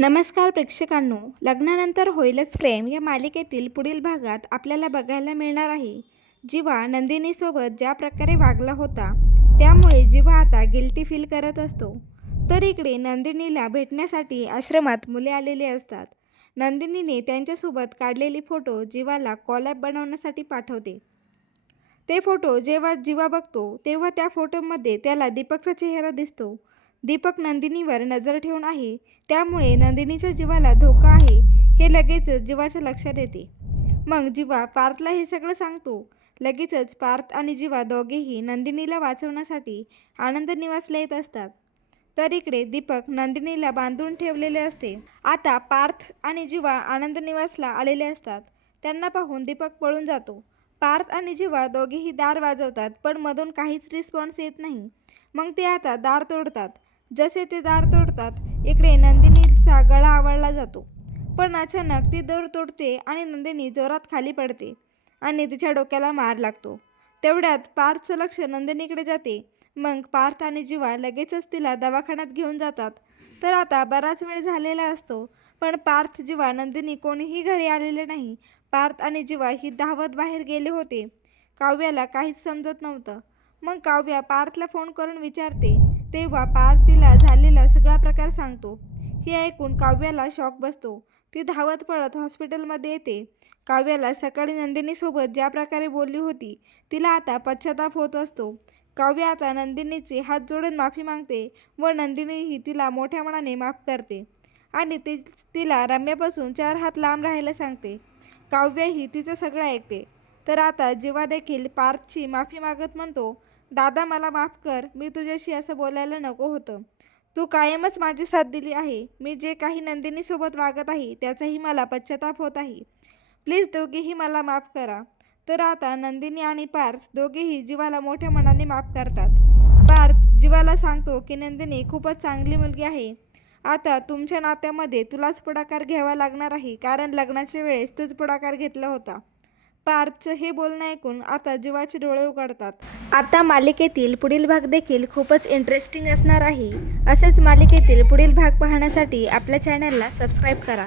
नमस्कार प्रेक्षकांनो. लग्नानंतर होईलच प्रेम या मालिकेतील पुढील भागात आपल्याला बघायला मिळणार आहे. जीवा नंदिनीसोबत ज्या प्रकारे वागला होता त्यामुळे जीवा आता गिल्टी फील करत असतो. तर इकडे नंदिनीला भेटण्यासाठी आश्रमात मुले आलेली असतात. नंदिनीने त्यांच्यासोबत काढलेली फोटो जीवाला कॉलॅप बनवण्यासाठी पाठवते. ते फोटो जेव्हा जीवा बघतो तेव्हा त्या फोटोमध्ये त्याला दीपकचा चेहरा दिसतो. दीपक नंदिनीवर नजर ठेवून आहे. त्यामुळे नंदिनीच्या जीवाला धोका आहे हे लगेचच जीवाच्या लक्षात येते. मग जीवा पार्थला हे सगळं सांगतो. लगेचच पार्थ आणि जीवा दोघेही नंदिनीला वाचवण्यासाठी आनंद निवासला येत असतात. तर इकडे दीपक नंदिनीला बांधून ठेवलेले असते. आता पार्थ आणि जीवा आनंद निवासला आलेले असतात. त्यांना पाहून दीपक पळून जातो. पार्थ आणि जीवा दोघेही दार वाजवतात पण मधून काहीच रिस्पॉन्स येत नाही. मग ते आता दार तोडतात. जसे ते दार तोडतात इकडे नंदिनीचा गळा आवळला जातो. पण अचानक ती दर तोडते आणि नंदिनी जोरात खाली पडते आणि तिच्या डोक्याला मार लागतो. तेवढ्यात पार्थचं लक्ष नंदिनीकडे जाते. मग पार्थ आणि जीवा लगेचच तिला दवाखान्यात घेऊन जातात. तर आता बराच वेळ झालेला असतो पण पार्थ जीवा नंदिनी कोणीही घरी आलेले नाही. पार्थ आणि जीवा ही धावत बाहेर गेले होते. काव्याला काहीच समजत नव्हतं. मग काव्या पार्थला फोन करून विचारते. तेव्हा पार्थ तिला झालेला सगळा प्रकार सांगतो. हे ऐकून काव्याला शॉक बसतो. ती धावत पळत हॉस्पिटलमध्ये येते. काव्याला सकाळी नंदिनीसोबत ज्या प्रकारे बोलली होती तिला आता पश्चाताप होत असतो. काव्य आता नंदिनीचे हात जोडून माफी मागते व नंदिनीही तिला मोठ्या मनाने माफ करते आणि ती तिला रम्यापासून चार हात लांब राहायला सांगते. काव्यही तिचं सगळं ऐकते. तर आता जेव्हा देखील पार्थची माफी मागत म्हणतो दादा मला माफ कर मी तुझ्याशी असं बोलायला नको होतं. तू कायमच माझी साथ दिली आहे. मी जे काही नंदिनीसोबत वागत आहे त्याचाही मला पश्चाताप होत आहे. प्लीज दोघेही मला माफ करा. तर आता नंदिनी आणि पार्थ दोघेही जीवाला मोठ्या मनाने माफ करतात. पार्थ जीवाला सांगतो की नंदिनी खूपच चांगली मुलगी आहे. आता तुमच्या नात्यामध्ये तुलाच पुढाकार घ्यावा लागणार आहे कारण लग्नाच्या वेळेस तूच पुढाकार घेतला होता. पार्थचं हे बोलणं ऐकून आता जीवाचे डोळे उघडतात. आता मालिकेतील पुढील भाग देखील खूपच इंटरेस्टिंग असणार आहे. असेच मालिकेतील पुढील भाग पाहण्यासाठी आपल्या चॅनलला सबस्क्राईब करा.